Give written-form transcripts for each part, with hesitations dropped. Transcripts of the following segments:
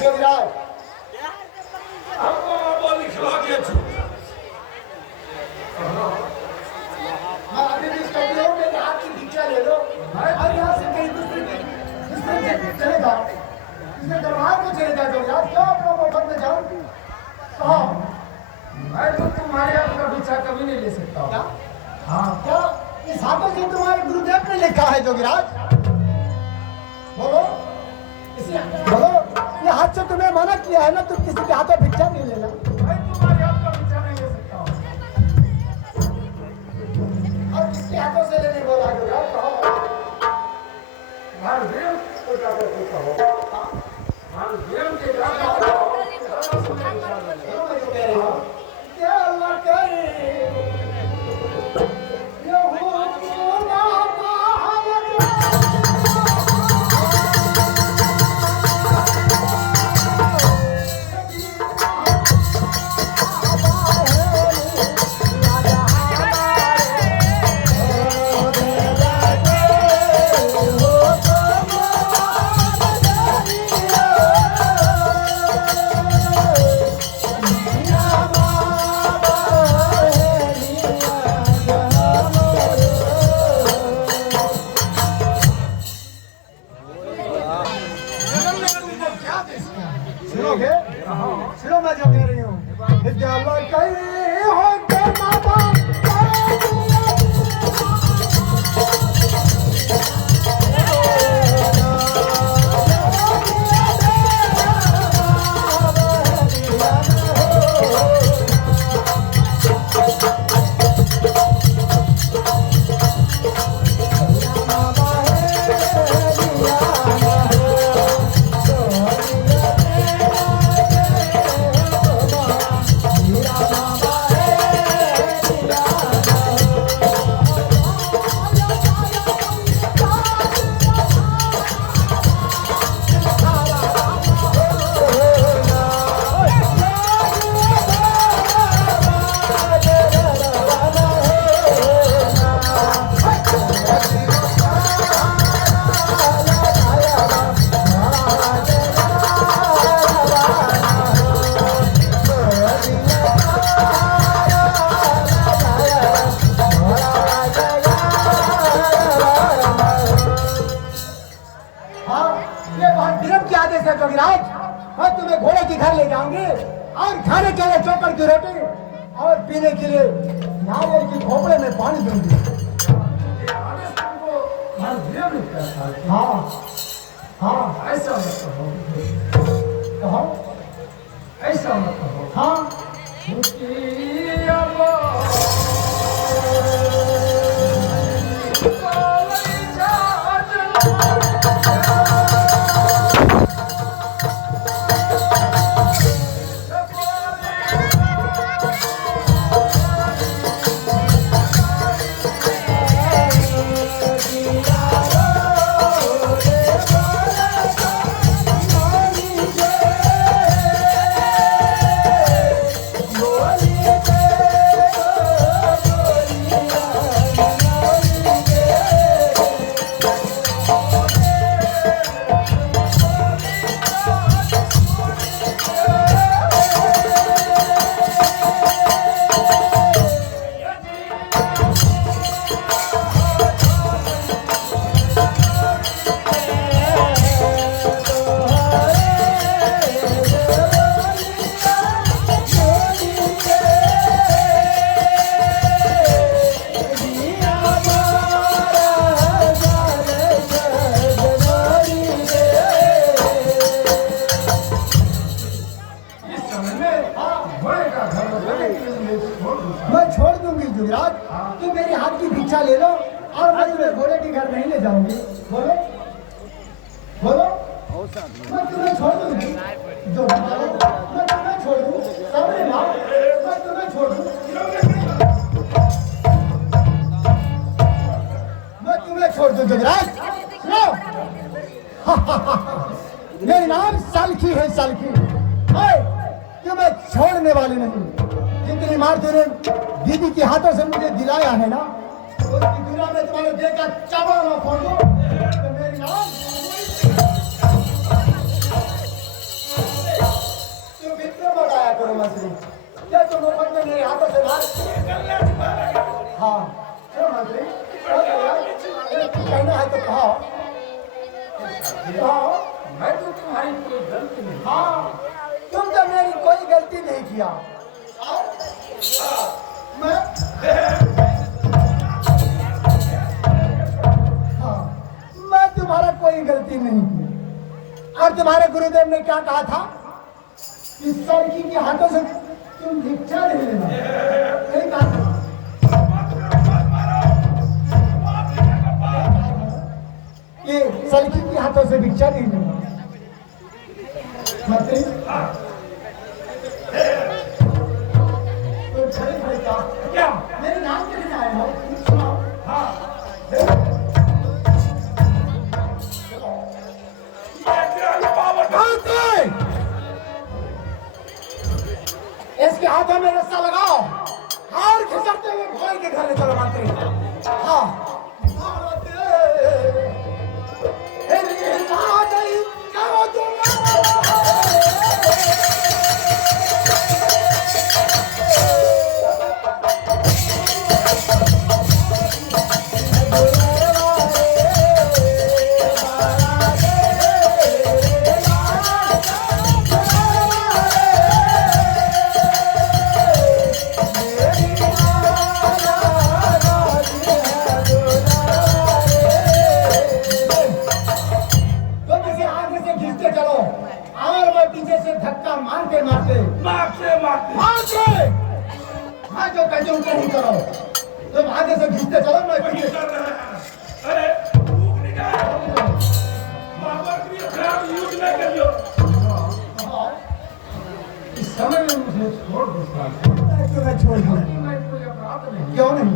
जोगिराज हमको बोली खिला के छू हाँ अभी भी स्टूडियो में हाथ की भिक्षा ले लो और यहाँ से कहीं दूसरे चले जाओ इसमें दरबार को चले जाओ जोगिराज क्यों अपना मोटर में जाओ कहाँ मैं तो तुम्हारे हाथ का भिक्षा कभी नहीं ले सकता क्या हाँ क्या इस हाथों से तुम्हारे गुरुदेव ने लिखा है जोगिराज बोलो बोलो ये हाथ से तुम्हें मना किया है ना तुम किसी के हाथों भिक्षा नहीं लेना मैं तुम्हारे हाथ का भिक्षा नहीं ले सकता हूँ और किसके हाथों से लेने बोला जोगिराज कहो महादेव को जाकर पूछा हो महादेव के जाकर सुनो मैं जो कह रही हूँ विद्यालय कहीं हो के माता जोगिराज मैं तुम्हें घोड़े के घर ले जाऊंगी और खाने के लिए चौकर की रोटी और पीने के लिए नारियल की खोपड़े में पानी दूंगी हाँ हाँ ऐसा मत कहो ऐसा मत कहो हाँ मैं छोड़ दूंगी जुगराज तुम मेरी हाथ की भिक्षा ले लो और मैं तुम्हें घोड़े के घर नहीं ले जाऊंगी बोलो बोलो मैं तुम्हें छोड़ दूंगी जो मैं तुम्हें छोड़ दूं सामने माँ मैं तुम्हें छोड़ दूं मैं तुम्हें छोड़ दूं जुगराज सुनो मेरा नाम सालखी है सालखी तुम्हें छोड़ने वाली नहीं जितनी मार तूने दीदी के हाथों से मुझे दिलाया है ना उसकी दुनिया में तुम्हारे देह का चावल ना फोड़ दो तो मेरी नाम तुम्हारी कोई गलती नहीं। हाँ, तुमने मेरी कोई गलती नहीं किया। मैं हाँ, मैं तुम्हारा कोई गलती नहीं की। और तुम्हारे गुरुदेव ने क्या कहा था? इस लड़की के हाथों से तुम भिक्षा नहीं लेना। नहीं कहा था? ये लड़की के हाथों से भिक्षा नहीं लेना। मंत्री, तुम खड़े खड़े क्या मेरे नाम के लिए आए हो? सुनाओ। इसके हाथों में रस्सा लगाओ और खिसकते हुए घोड़े के घर ले चलो मंत्री। हाँ, नहीं करो। तुम आगे से घिसते चलो, मैं पीछे चल रहा है। अरे रुक नहीं गया। मामा के लिए खराब यूज न करियो। इस समय में मुझे छोड़ दो साहब। मैं छोड़ दूं। मैं कोई अपराध नहीं। क्यों नहीं?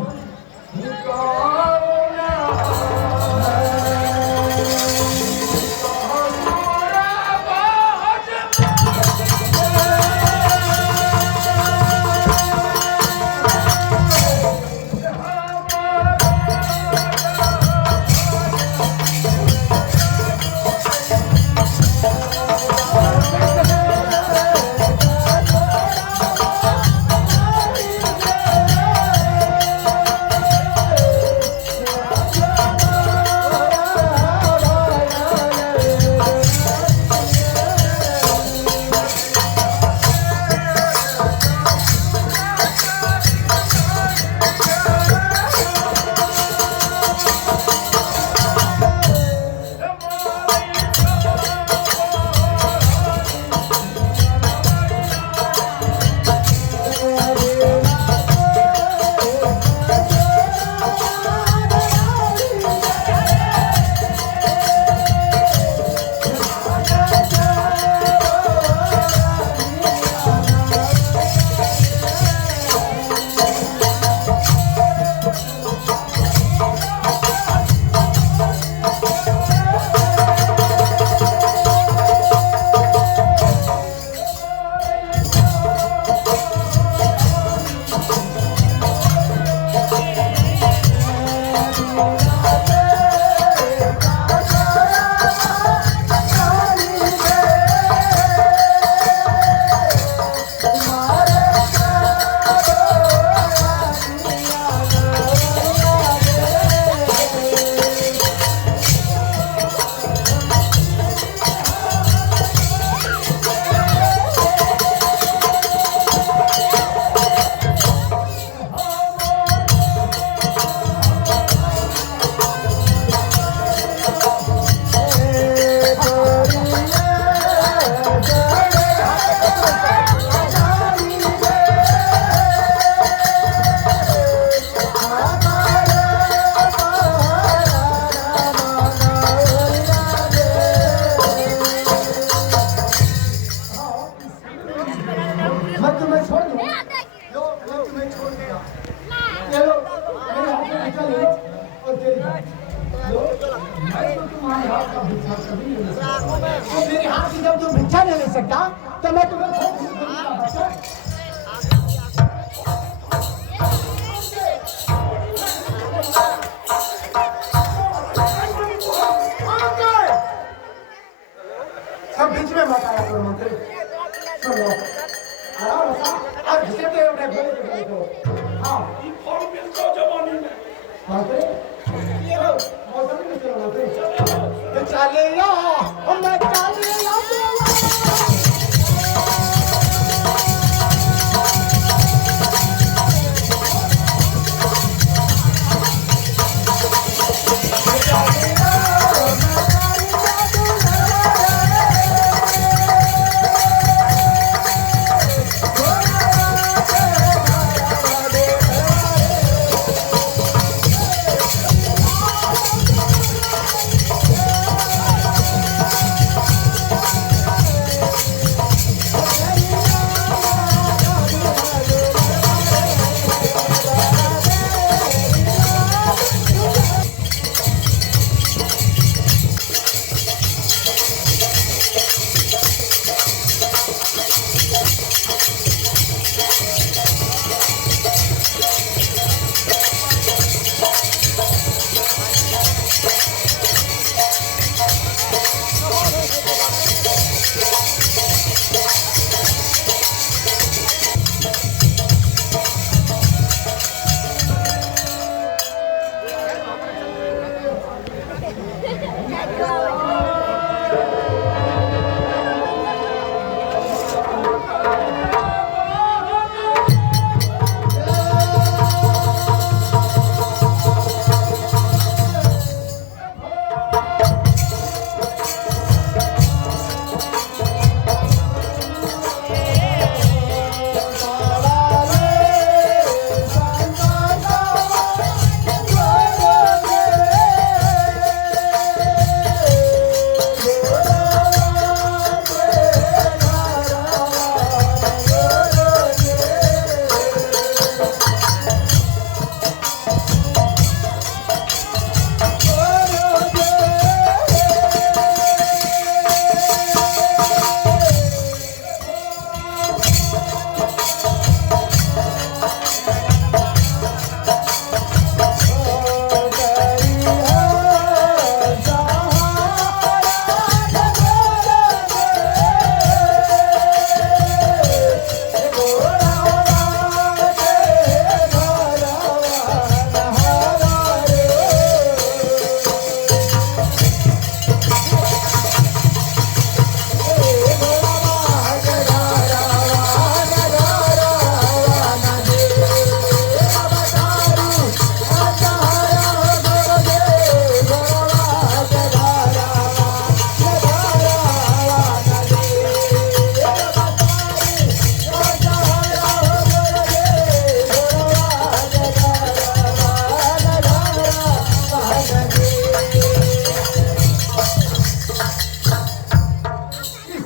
मेरे हाथ से जब तुम भिक्षा नहीं ले सकता तो मैं तुम्हें सब बीच में मत आया करो मंत्री। सुनो आराम से और घिसते उठे बोले तो हाँ ये फॉर्म मिल जाओ जवानी में मंत्री ये लो मौसम में चलो मंत्री चले या मैं चले या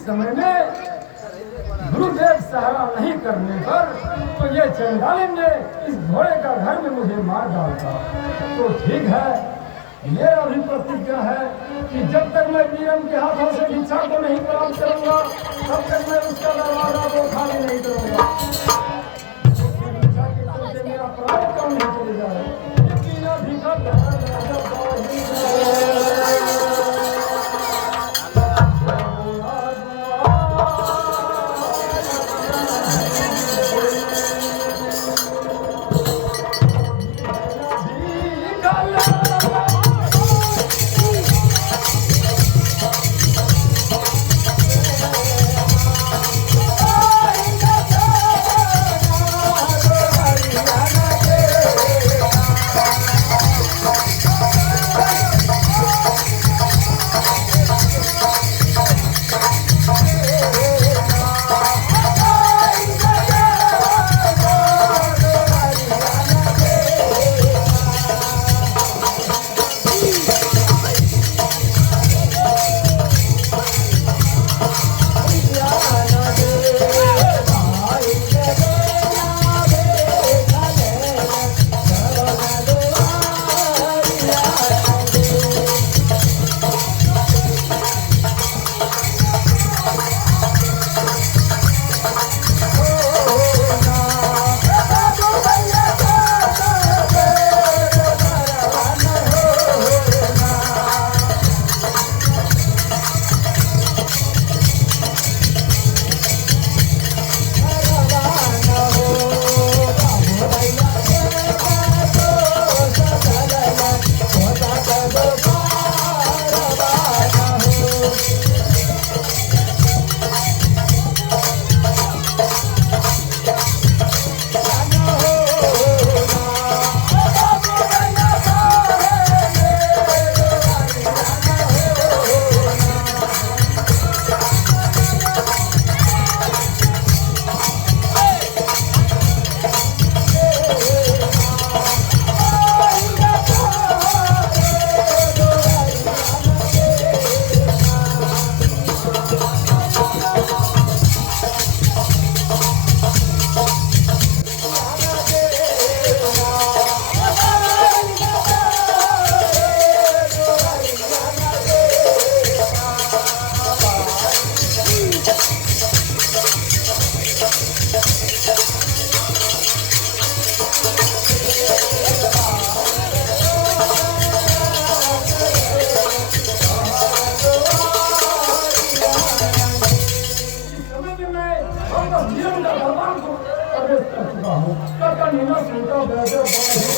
इस समय में गुरुदेव सहारा नहीं करने पर तो ये चंडालिन ने इस घोड़े का घर में मुझे मार डालता। तो ठीक है, मेरा भी प्रतिज्ञा है कि जब तक मैं वीरम के हाथों से भिक्षा को नहीं प्राप्त करूंगा तब तक मैं उसका दरवाजा को खाली नहीं करूंगा। भिक्षा के चलते मेरा प्राण कम नहीं चले जाए, लेकिन भिक्षा नीना सुनता बैठे